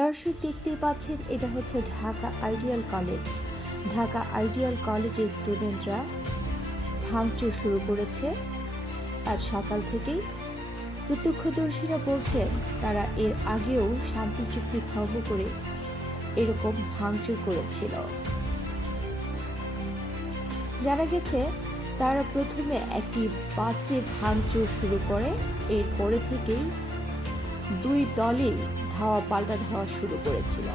দর্শক দেখতেই পাচ্ছেন, এটা হচ্ছে Dhaka ideal college. Dhaka ideal কলেজের স্টুডেন্টরা ভাঙচুর শুরু করেছে। আজ সকাল থেকেই প্রত্যক্ষদর্শীরা বলছেন, তারা এর আগেও শান্তি চুক্তি ভঙ্গ করে এরকম ভাঙচুর করেছিল। জানা গেছে, তারা প্রথমে একটি বাসে ভাঙচুর শুরু করে, এরপরে থেকেই দুই দলই ধাওয়া পাল্টা ধাওয়া শুরু করেছিল।